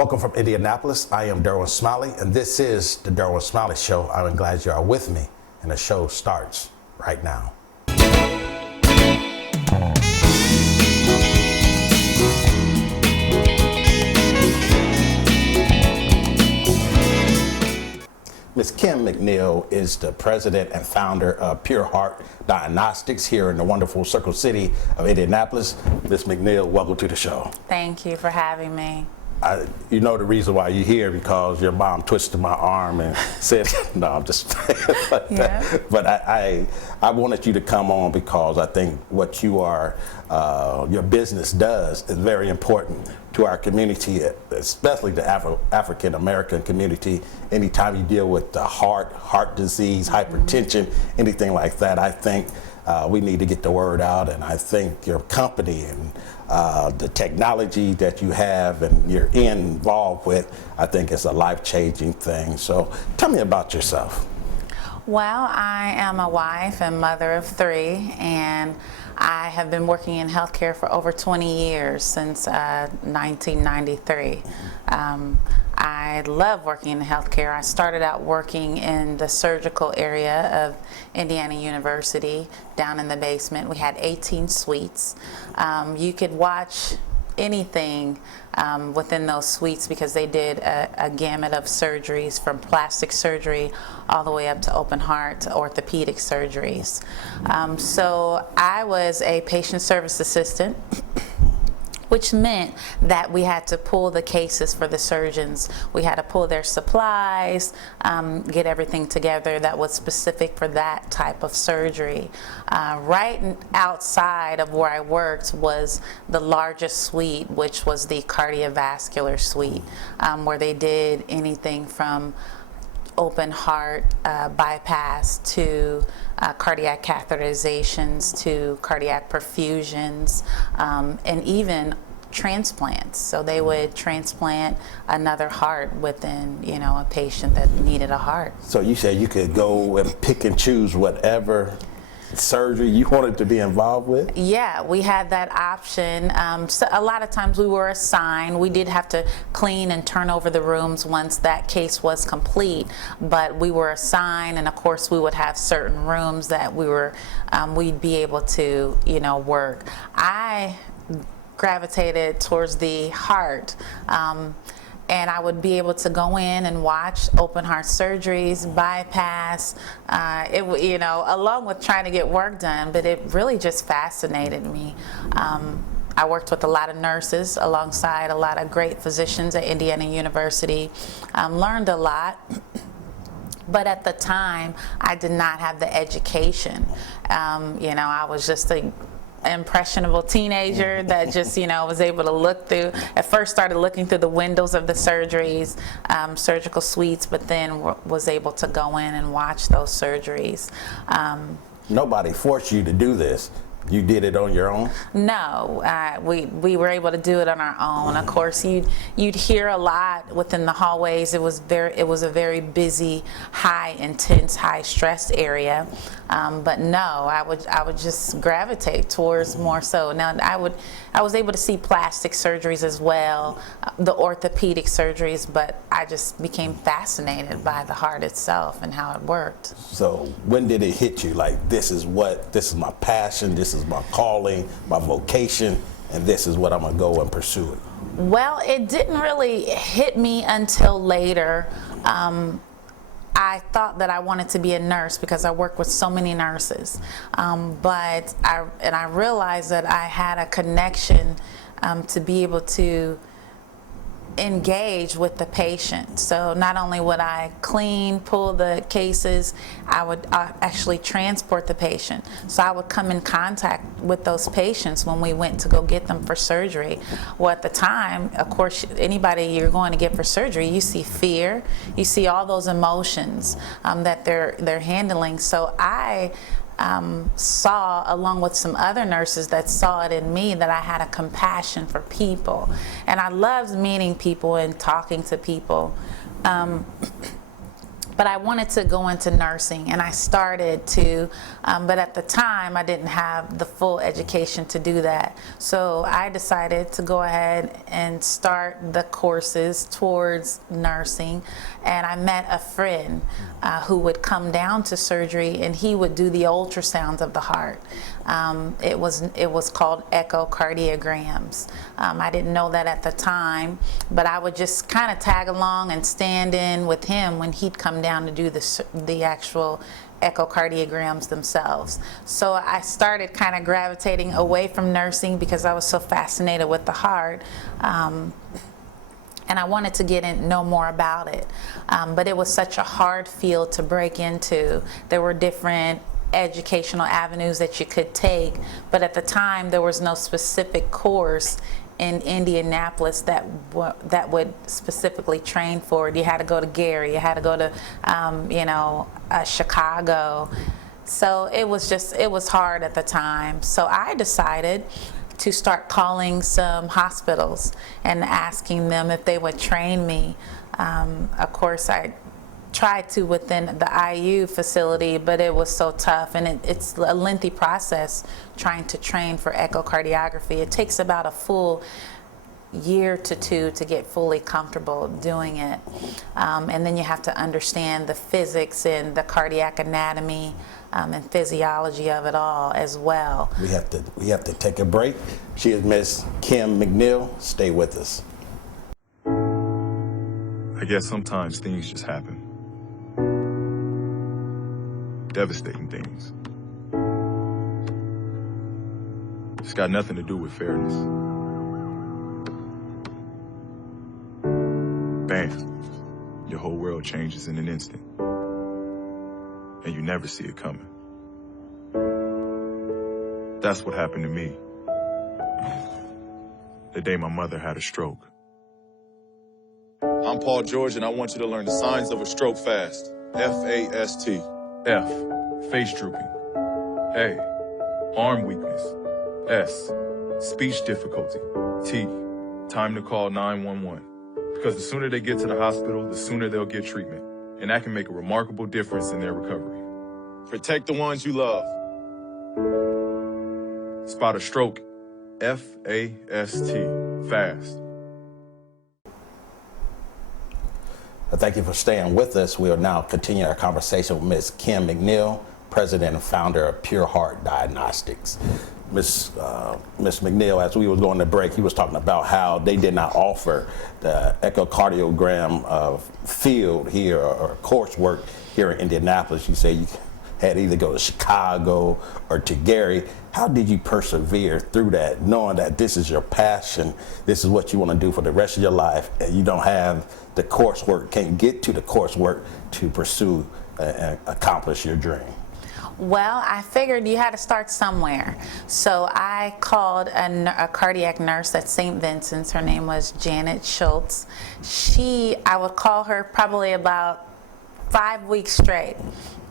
Welcome from Indianapolis. I am Derwin Smiley, and this is the Derwin Smiley Show. I'm glad you are with me, and the show starts right now. Ms. Kim McNeal is the president and founder of Pure Heart Diagnostics here in the wonderful Circle City of Indianapolis. Ms. McNeal, welcome to the show. Thank you for having me. You know the reason why you're here, because your mom twisted my arm and said, no, I'm just but I wanted you to come on because I think what you are, your business does is very important to our community, especially the African American community. Anytime you deal with the heart disease, hypertension, anything like that, I think we need to get the word out, and I think your company and the technology that you have and you're involved with, I think it's a life-changing thing. So tell me about yourself. Well, I am a wife and mother of 3, and I have been working in healthcare for over 20 years, since 1993. I love working in healthcare. I started out working in the surgical area of Indiana University, down in the basement. We had 18 suites. You could watch anything within those suites because they did a gamut of surgeries, from plastic surgery all the way up to open heart orthopedic surgeries. So I was a patient service assistant, which meant that we had to pull the cases for the surgeons. We had to pull their supplies, get everything together that was specific for that type of surgery. Right outside of where I worked was the largest suite, which was the cardiovascular suite, where they did anything from open heart bypass to cardiac catheterizations to cardiac perfusions, and even transplants. So they would transplant another heart within, a patient that needed a heart. So you said you could go and pick and choose whatever surgery you wanted to be involved with? Yeah, we had that option. So a lot of times we were assigned. We did have to clean and turn over the rooms once that case was complete, but we were assigned, and of course we would have certain rooms that we'd be able to, work. I gravitated towards the heart. And I would be able to go in and watch open heart surgeries, bypass, along with trying to get work done, but it really just fascinated me. I worked with a lot of nurses alongside a lot of great physicians at Indiana University, learned a lot. But at the time, I did not have the education. I was just a impressionable teenager that just was able to look through. At first started looking through the windows of the surgeries, surgical suites, but then was able to go in and watch those surgeries. Nobody forced you to do this. You did it on your own? No, we were able to do it on our own. Of course, you'd hear a lot within the hallways. It was a very busy, intense, high stress area. But no, I would just gravitate towards more so. Now I was able to see plastic surgeries as well, the orthopedic surgeries, but I just became fascinated by the heart itself and how it worked. So when did it hit you, like, this is my passion, this is my calling, my vocation, and this is what I'm gonna go and pursue it? Well, it didn't really hit me until later. I thought that I wanted to be a nurse because I work with so many nurses, but I realized that I had a connection to be able to engage with the patient. So not only would I clean, pull the cases, I would actually transport the patient. So I would come in contact with those patients when we went to go get them for surgery. Well, at the time, of course, anybody you're going to get for surgery, you see fear, you see all those emotions that they're handling. So I saw, along with some other nurses that saw it in me, that I had a compassion for people. And I loved meeting people and talking to people. But but I wanted to go into nursing, and I started to, but at the time I didn't have the full education to do that. So I decided to go ahead and start the courses towards nursing, and I met a friend who would come down to surgery, and he would do the ultrasounds of the heart. It was called echocardiograms. I didn't know that at the time, but I would just kind of tag along and stand in with him when he'd come down to do the actual echocardiograms themselves. So I started kind of gravitating away from nursing because I was so fascinated with the heart. And I wanted to know more about it. But it was such a hard field to break into. There were different educational avenues that you could take, but at the time there was no specific course in Indianapolis that would specifically train for it. You had to go to Gary, you had to go to Chicago. So it was hard at the time. So I decided to start calling some hospitals and asking them if they would train me. Of course, I tried to within the IU facility, but it was so tough, and it's a lengthy process trying to train for echocardiography. It takes about a full year to two to get fully comfortable doing it. And then you have to understand the physics and the cardiac anatomy and physiology of it all as well. We have to take a break. She is Miss Kim McNeal. Stay with us. I guess sometimes things just happen. Devastating things. It's got nothing to do with fairness. Bam, your whole world changes in an instant, and you never see it coming. That's what happened to me the day my mother had a stroke. I'm Paul George, and I want you to learn the signs of a stroke fast. F-A-S-T. F, face drooping. A, arm weakness. S, speech difficulty. T, time to call 911. Because the sooner they get to the hospital, the sooner they'll get treatment. And that can make a remarkable difference in their recovery. Protect the ones you love. Spot a stroke. F-A-S-T. Fast. Thank you for staying with us. We'll now continue our conversation with Ms. Kim McNeal, president and founder of Pure Heart Diagnostics. Ms. McNeal, as we was going to break, he was talking about how they did not offer the echocardiogram field here or coursework here in Indianapolis. You say you had to either go to Chicago or to Gary. How did you persevere through that, knowing that this is your passion, this is what you want to do for the rest of your life, and you don't have the coursework, can't get to the coursework to pursue and accomplish your dream? Well, I figured you had to start somewhere. So I called a cardiac nurse at St. Vincent's. Her name was Janet Schultz. I would call her probably about 5 weeks straight,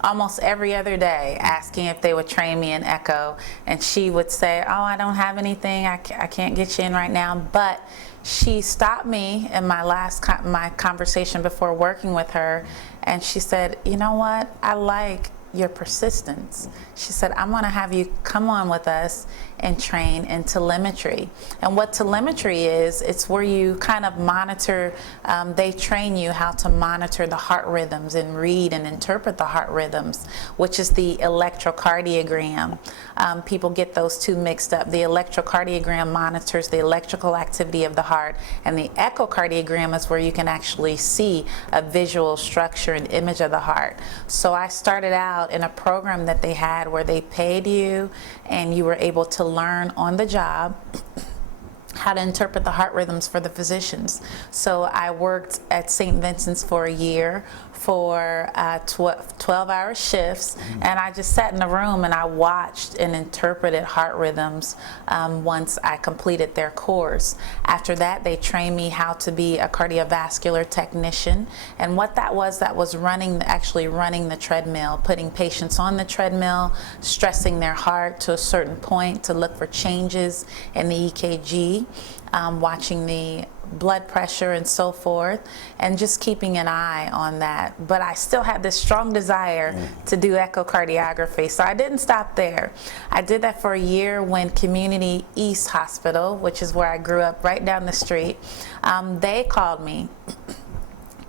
almost every other day, asking if they would train me in echo. And she would say, oh, I don't have anything, I can't get you in right now. But she stopped me in my conversation before working with her, and she said, you know what, I like your persistence. She said, I'm going to have you come on with us and train in telemetry. And what telemetry is, it's where you kind of monitor, they train you how to monitor the heart rhythms and read and interpret the heart rhythms, which is the electrocardiogram. People get those two mixed up. The electrocardiogram monitors the electrical activity of the heart, and the echocardiogram is where you can actually see a visual structure and image of the heart. So I started out in a program that they had where they paid you and you were able to learn on the job how to interpret the heart rhythms for the physicians. So I worked at St. Vincent's for a year for 12-hour shifts, and I just sat in a room and I watched and interpreted heart rhythms once I completed their course. After that, they trained me how to be a cardiovascular technician, and what that was actually running the treadmill, putting patients on the treadmill, stressing their heart to a certain point to look for changes in the EKG, watching the blood pressure and so forth, and just keeping an eye on that. But I still had this strong desire to do echocardiography, so I didn't stop there. I did that for a year when Community East Hospital, which is where I grew up, right down the street, they called me.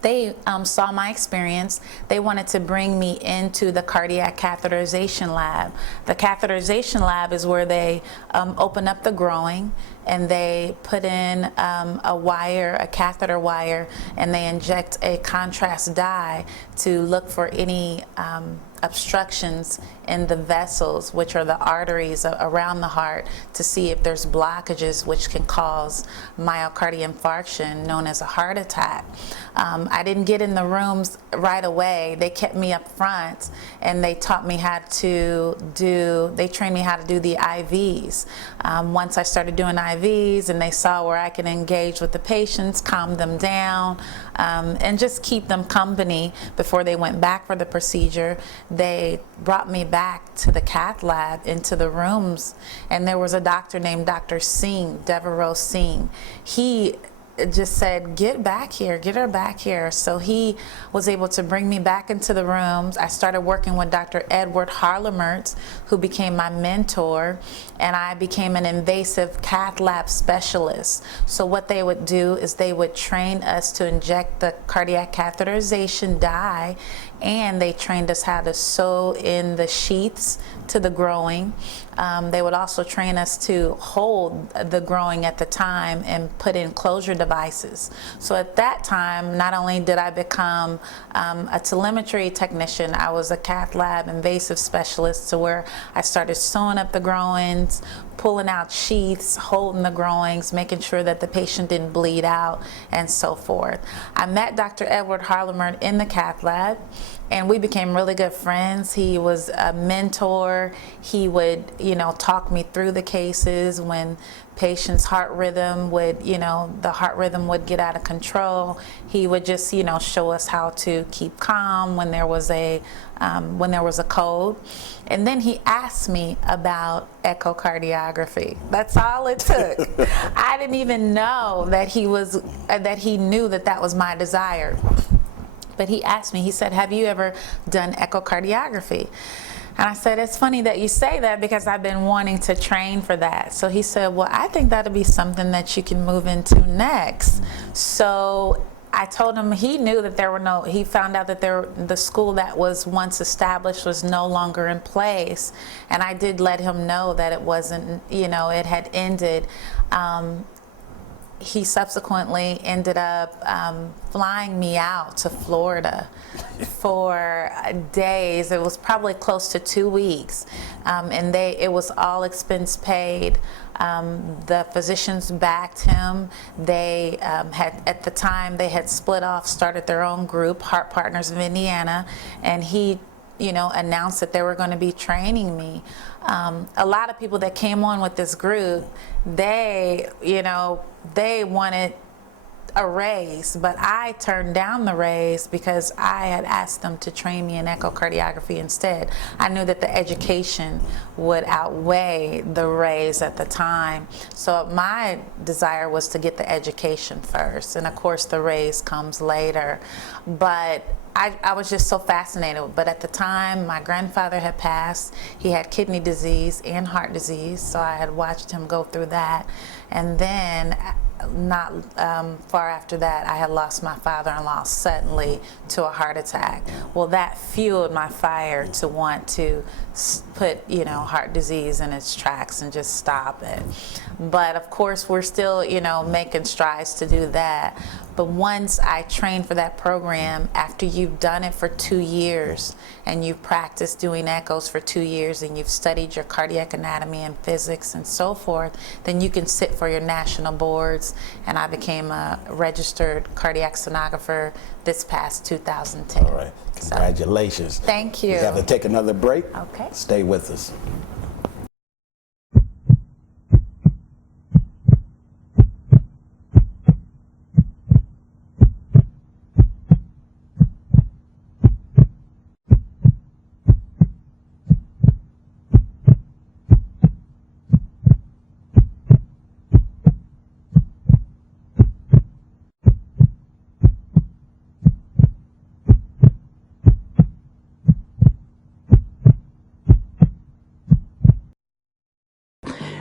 They saw my experience. They wanted to bring me into the cardiac catheterization lab. The catheterization lab is where they open up the growing and they put in a wire, a catheter wire, and they inject a contrast dye to look for any obstructions in the vessels, which are the arteries around the heart, to see if there's blockages which can cause myocardial infarction, known as a heart attack. I didn't get in the rooms right away. They kept me up front and they taught me how to they trained me how to do the IVs. Once I started doing IVs and they saw where I could engage with the patients, calm them down, and just keep them company before they went back for the procedure, they brought me back to the cath lab into the rooms, and there was a doctor named Dr. Singh, Devereux Singh. He just said, get back here, get her back here. So he was able to bring me back into the rooms. I started working with Dr. Edward Harlemertz, who became my mentor, and I became an invasive cath lab specialist. So what they would do is they would train us to inject the cardiac catheterization dye, and they trained us how to sew in the sheaths to the growing. They would also train us to hold the growing at the time and put in closure devices. So at that time, not only did I become a telemetry technician, I was a cath lab invasive specialist, to where I started sewing up the growings, pulling out sheaths, holding the growings, making sure that the patient didn't bleed out, and so forth. I met Dr. Edward Harlemertz in the cath lab, and we became really good friends. He was a mentor. He would, talk me through the cases when patient's heart rhythm would, the heart rhythm would get out of control. He would just, show us how to keep calm when there was a code. And then he asked me about echocardiography. That's all it took. I didn't even know that he knew that was my desire. But he asked me, he said, have you ever done echocardiography? And I said, it's funny that you say that, because I've been wanting to train for that. So he said, well, I think that'll be something that you can move into next. So I told him, he knew that he found out that the school that was once established was no longer in place. And I did let him know that it wasn't, it had ended. He subsequently ended up flying me out to Florida for days. It was probably close to 2 weeks, and it was all expense paid. The physicians backed him. They at the time, they had split off, started their own group, Heart Partners of Indiana, and he announced that they were going to be training me. A lot of people that came on with this group, they wanted a raise, but I turned down the raise because I had asked them to train me in echocardiography instead. I knew that the education would outweigh the raise at the time. So my desire was to get the education first, and of course the raise comes later. But I was just so fascinated. But at the time, my grandfather had passed. He had kidney disease and heart disease, so I had watched him go through that. And then not far after that, I had lost my father-in-law suddenly to a heart attack. Well, that fueled my fire to want to put, heart disease in its tracks and just stop it. But of course, we're still, making strides to do that. But once I trained for that program, after you've done it for 2 years and you've practiced doing echoes for 2 years and you've studied your cardiac anatomy and physics and so forth, then you can sit for your national boards. And I became a registered cardiac sonographer this past 2010. All right. Congratulations. So, thank you. We have to take another break. Okay. Stay with us.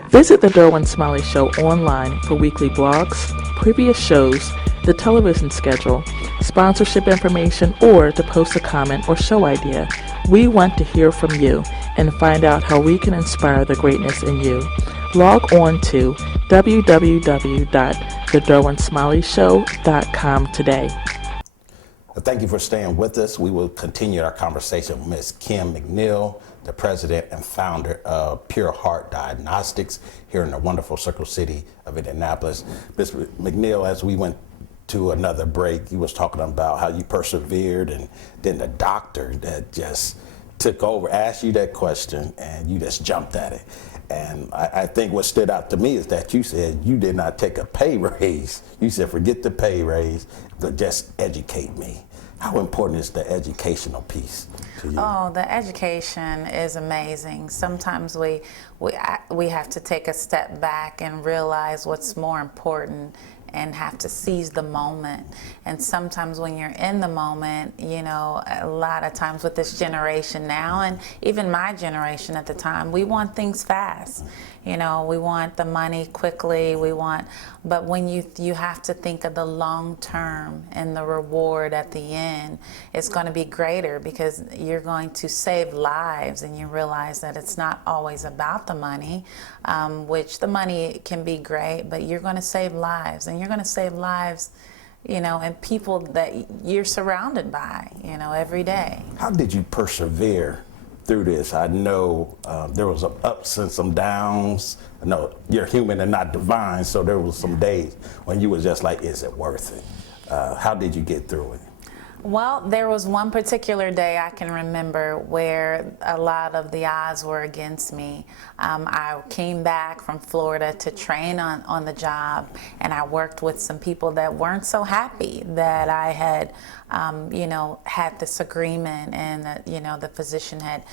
Visit the Derwin Smiley Show online for weekly blogs, previous shows, the television schedule, sponsorship information, or to post a comment or show idea. We want to hear from you and find out how we can inspire the greatness in you. Log on to www.thederwinsmileyshow.com today. Thank you for staying with us. We will continue our conversation with Ms. Kim McNeal, the president and founder of Pure Heart Diagnostics here in the wonderful Circle City of Indianapolis. Ms. McNeal, as we went to another break, you was talking about how you persevered, and then the doctor that just took over, asked you that question, and you just jumped at it. And I think what stood out to me is that you said you did not take a pay raise. You said, forget the pay raise, but just educate me. How important is the educational piece to you? Oh, the education is amazing. Sometimes we have to take a step back and realize what's more important and have to seize the moment. And sometimes when you're in the moment, you know, a lot of times with this generation now, and even my generation at the time, we want things fast. You know, we want the money quickly, but when you have to think of the long term, and the reward at the end is going to be greater, because you're going to save lives, and you realize that it's not always about the money, which the money can be great, but you're going to save lives, and you're going to save lives, you know, and people that you're surrounded by, you know, every day. How did you persevere through this? I know there was some ups and some downs. I know you're human and not divine, so there was some days when you was just like, is it worth it? How did you get through it? Well, there was one particular day I can remember where a lot of the odds were against me. I came back from Florida to train on the job, and I worked with some people that weren't so happy that I had, you know, had this agreement, and that, you know, the physician had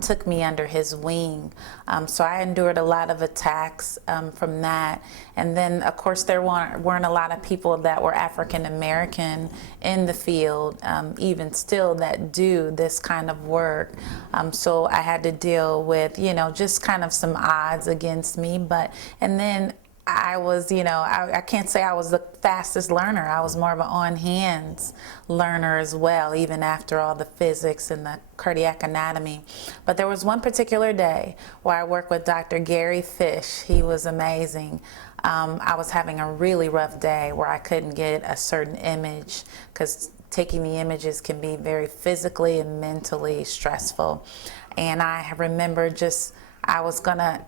took me under his wing. So I endured a lot of attacks from that. And then, of course, there weren't a lot of people that were African American in the field, even still, that do this kind of work. So I had to deal with, you know, just kind of some odds against me. And then I was, you know, I can't say I was the fastest learner. I was more of an on-hands learner as well, even after all the physics and the cardiac anatomy. But there was one particular day where I worked with Dr. Gary Fish. He was amazing. I was having a really rough day where I couldn't get a certain image, because taking the images can be very physically and mentally stressful. And I remember I was gonna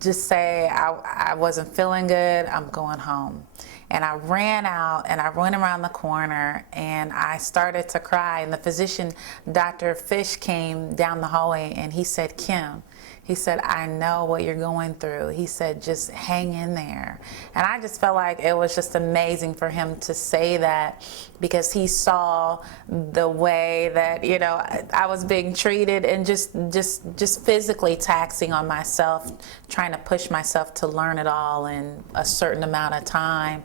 just say I wasn't feeling good, I'm going home. And I ran out and I went around the corner and I started to cry, and the physician, Dr. Fish, came down the hallway and he said, Kim, he said, I know what you're going through. He said, just hang in there. And I just felt like it was just amazing for him to say that, because he saw the way that, you know, I was being treated, and just physically taxing on myself, trying to push myself to learn it all in a certain amount of time.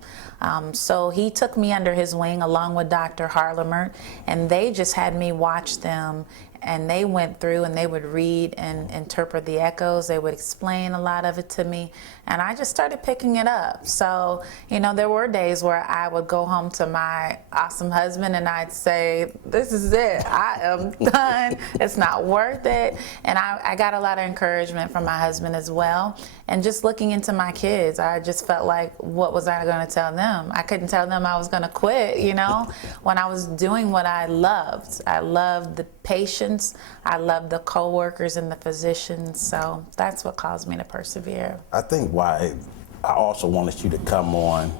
So he took me under his wing along with Dr. Harlemer, and they just had me watch them. And they went through and they would read and interpret the echoes. They would explain a lot of it to me. And I just started picking it up. So, you know, there were days where I would go home to my awesome husband and I'd say, this is it. I am done. It's not worth it. And I got a lot of encouragement from my husband as well. And just looking into my kids, I just felt like, what was I going to tell them? I couldn't tell them I was going to quit, you know, when I was doing what I loved. I loved the patients. I loved the co-workers and the physicians. So that's what caused me to persevere. I think why I also wanted you to come on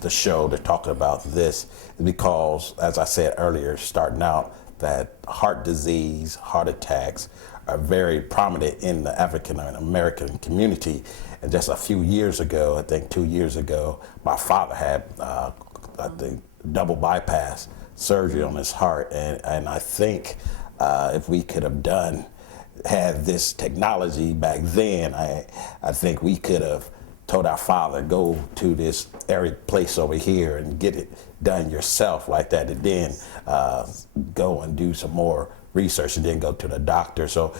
the show to talk about this is because, as I said earlier, starting out, that heart disease, heart attacks are very prominent in the African American community. And just a few years ago, I think 2 years ago, my father had, I think, double bypass surgery on his heart. And I think if we could have had this technology back then, I think we could have told our father, go to this arid place over here and get it done yourself like that, and then go and do some more research and then go to the doctor. So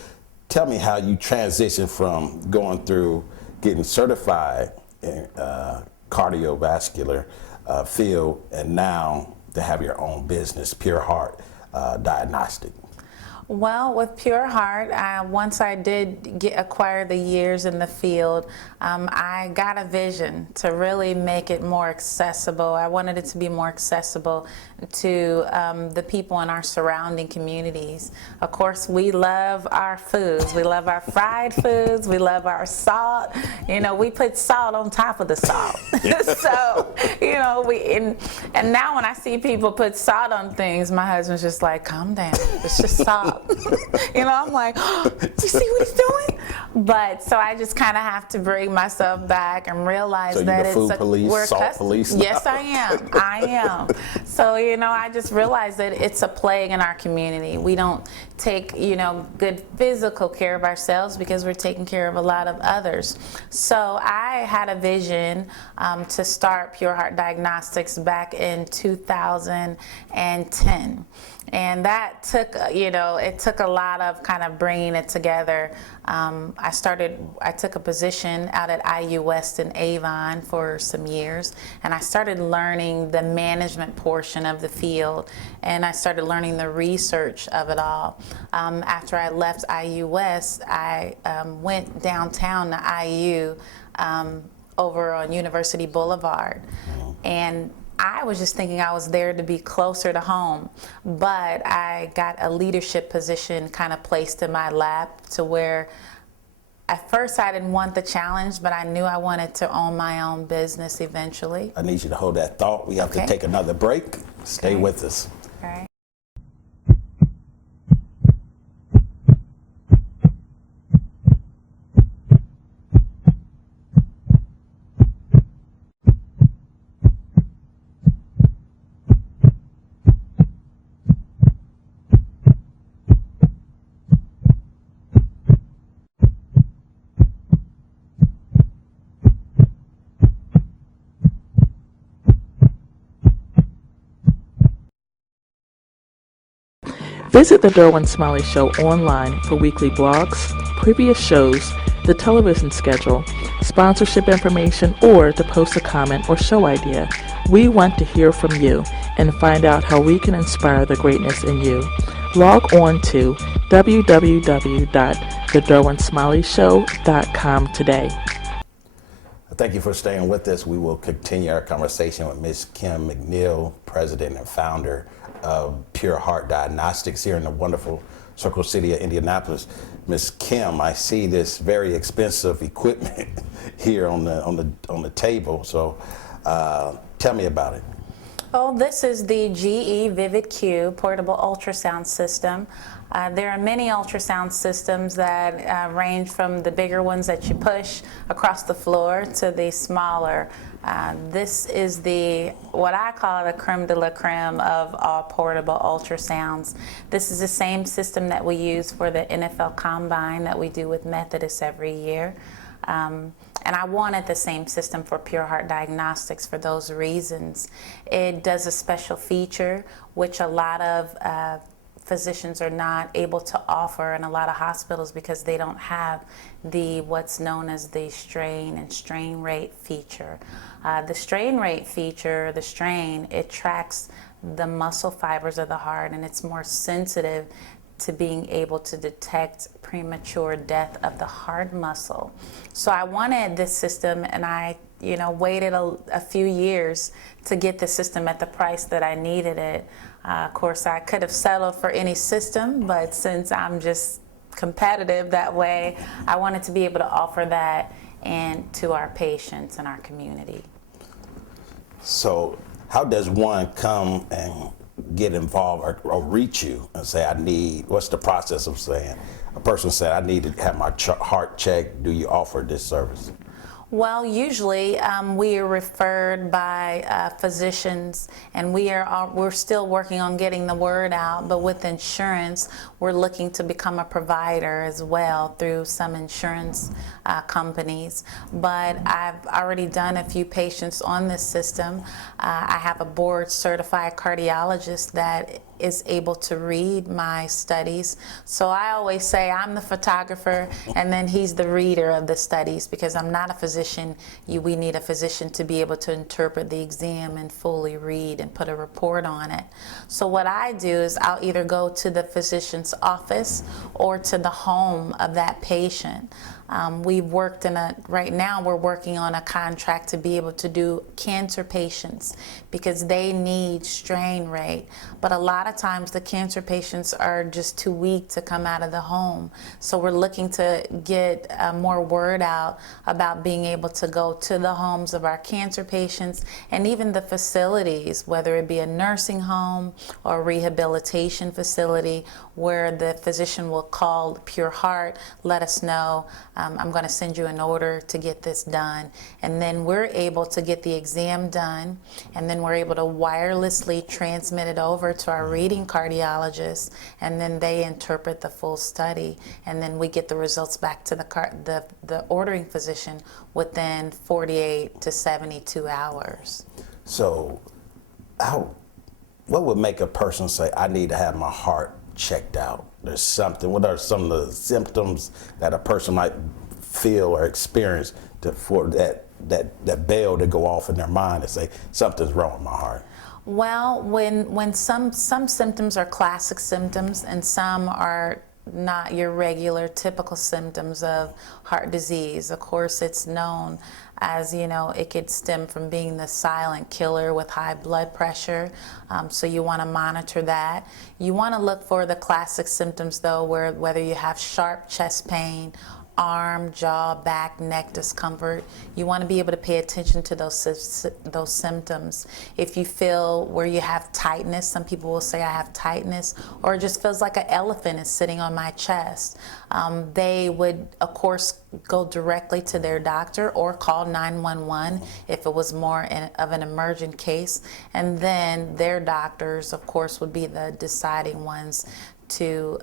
tell me how you transitioned from going through getting certified in cardiovascular field, and now to have your own business, Pure Heart Diagnostics? Well, with Pure Heart, once I did acquire the years in the field, I got a vision to really make it more accessible. I wanted it to be more accessible to the people in our surrounding communities. Of course, we love our foods. We love our fried foods. We love our salt. You know, we put salt on top of the salt. So, you know, and now when I see people put salt on things, my husband's just like, calm down. It's just salt. You know, I'm like, oh, you see what he's doing? But so I just kind of have to bring myself back and realize so that you're the food police, salt police. Yes, I am. I am. So, you know, I just realized that it's a plague in our community. We don't take, you know, good physical care of ourselves because we're taking care of a lot of others. So I had a vision to start Pure Heart Diagnostics back in 2010. And that took, you know, it took a lot of kind of bringing it together. I took a position out at IU West in Avon for some years, and I started learning the management portion of the field, and I started learning the research of it all. After I left IU West, I went downtown to IU over on University Boulevard, and I was just thinking I was there to be closer to home, but I got a leadership position kind of placed in my lap to where at first I didn't want the challenge, but I knew I wanted to own my own business eventually. I need you to hold that thought. We have to take another break. Stay with us. All right. Visit the Derwin Smiley Show online for weekly blogs, previous shows, the television schedule, sponsorship information, or to post a comment or show idea. We want to hear from you and find out how we can inspire the greatness in you. Log on to www.thederwinsmileyshow.com today. Thank you for staying with us. We will continue our conversation with Ms. Kim McNeal, President and Founder of Pure Heart Diagnostics here in the wonderful Circle City of Indianapolis. Ms. Kim, I see this very expensive equipment here on the table. So tell me about it. Oh, this is the GE Vivid Q portable ultrasound system. There are many ultrasound systems that range from the bigger ones that you push across the floor to the smaller. This is what I call the creme de la creme of all portable ultrasounds. This is the same system that we use for the NFL Combine that we do with Methodists every year. And I wanted the same system for Pure Heart Diagnostics for those reasons. It does a special feature which a lot of physicians are not able to offer in a lot of hospitals because they don't have what's known as the strain and strain rate feature. The strain rate feature, the strain, it tracks the muscle fibers of the heart, and it's more sensitive to being able to detect premature death of the heart muscle. So I wanted this system, and I waited a few years to get the system at the price that I needed it. Of course, I could have settled for any system, but since I'm just competitive that way, I wanted to be able to offer that to our patients and our community. So how does one come and get involved or reach you and say, what's the process of saying, a person said, I need to have my heart checked, do you offer this service? Well, usually we are referred by physicians, and we're still working on getting the word out. But with insurance, we're looking to become a provider as well through some insurance companies. But I've already done a few patients on this system. I have a board-certified cardiologist that is able to read my studies. So I always say I'm the photographer and then he's the reader of the studies, because I'm not a physician. We need a physician to be able to interpret the exam and fully read and put a report on it. So what I do is I'll either go to the physician's office or to the home of that patient. Right now we're working on a contract to be able to do cancer patients, because they need strain rate. But a lot of times the cancer patients are just too weak to come out of the home. So we're looking to get more word out about being able to go to the homes of our cancer patients, and even the facilities, whether it be a nursing home or a rehabilitation facility, where the physician will call Pure Heart, let us know, I'm going to send you an order to get this done. And then we're able to get the exam done, and then we're able to wirelessly transmit it over to our reading cardiologist, and then they interpret the full study, and then we get the results back to the ordering physician within 48 to 72 hours. So what would make a person say, I need to have my heart checked out? There's something. What are some of the symptoms that a person might feel or experience for that bell to go off in their mind and say, something's wrong with my heart? Well, when some symptoms are classic symptoms, and some are not your regular typical symptoms of heart disease. Of course, it's known as, it could stem from being the silent killer with high blood pressure. So you want to monitor that. You want to look for the classic symptoms, though, whether you have sharp chest pain, arm, jaw, back, neck discomfort. You want to be able to pay attention to those symptoms. If you feel where you have tightness, some people will say I have tightness, or it just feels like an elephant is sitting on my chest. They would, of course, go directly to their doctor or call 911 if it was more of an emergent case. And then their doctors, of course, would be the deciding ones to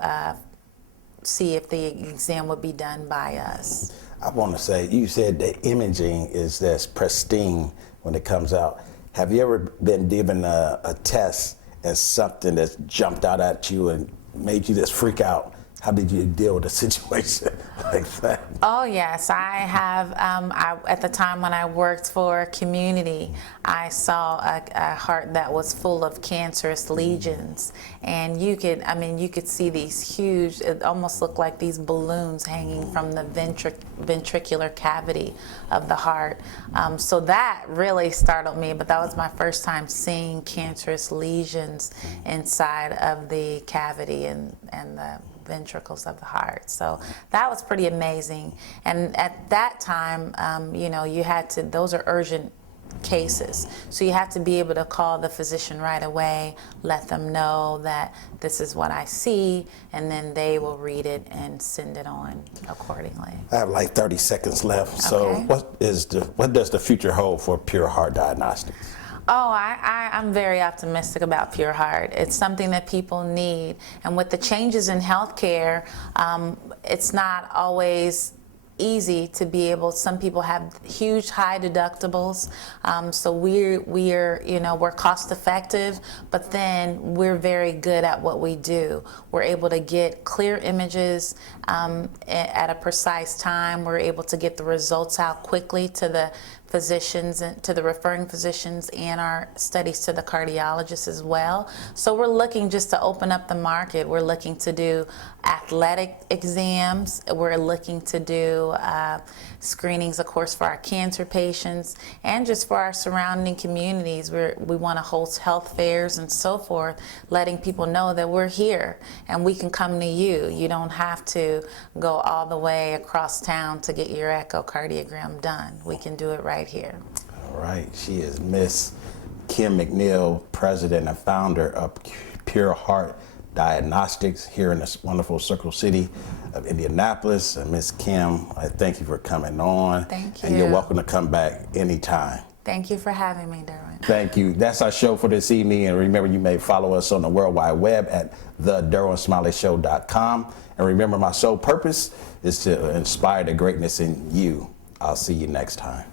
see if the exam would be done by us. I want to say, you said the imaging is this pristine when it comes out. Have you ever been given a test and something that's jumped out at you and made you just freak out? How did you deal with a situation like that? Oh yes, I have. At the time when I worked for Community, I saw a heart that was full of cancerous lesions, and you could see these huge. It almost looked like these balloons hanging from the ventricular cavity of the heart. So that really startled me. But that was my first time seeing cancerous lesions inside of the cavity and the ventricles of the heart. So that was pretty amazing. And at that time, you had to, those are urgent cases. So you have to be able to call the physician right away, let them know that this is what I see, and then they will read it and send it on accordingly. I have like 30 seconds left. Okay. So what does the future hold for Pure Heart Diagnostics? Oh, I'm very optimistic about Pure Heart. It's something that people need. And with the changes in healthcare, it's not always easy to be able, some people have huge high deductibles, so we're cost effective, but then we're very good at what we do. We're able to get clear images at a precise time. We're able to get the results out quickly to the physicians and to the referring physicians, and our studies to the cardiologists as well. So we're looking just to open up the market. We're looking to do athletic exams. We're looking to do screenings, of course, for our cancer patients, and just for our surrounding communities. We want to host health fairs and so forth, letting people know that we're here and we can come to you. You don't have to go all the way across town to get your echocardiogram done. We can do it right here. All right. She is Miss Kim McNeal, president and founder of Pure Heart Diagnostics here in this wonderful Circle City of Indianapolis. And Ms. Kim, I thank you for coming on. Thank you. And you're welcome to come back anytime. Thank you for having me, Derwin. Thank you. That's our show for this evening. And remember, you may follow us on the World Wide Web at thederwinsmiley.show.com. And remember, my sole purpose is to inspire the greatness in you. I'll see you next time.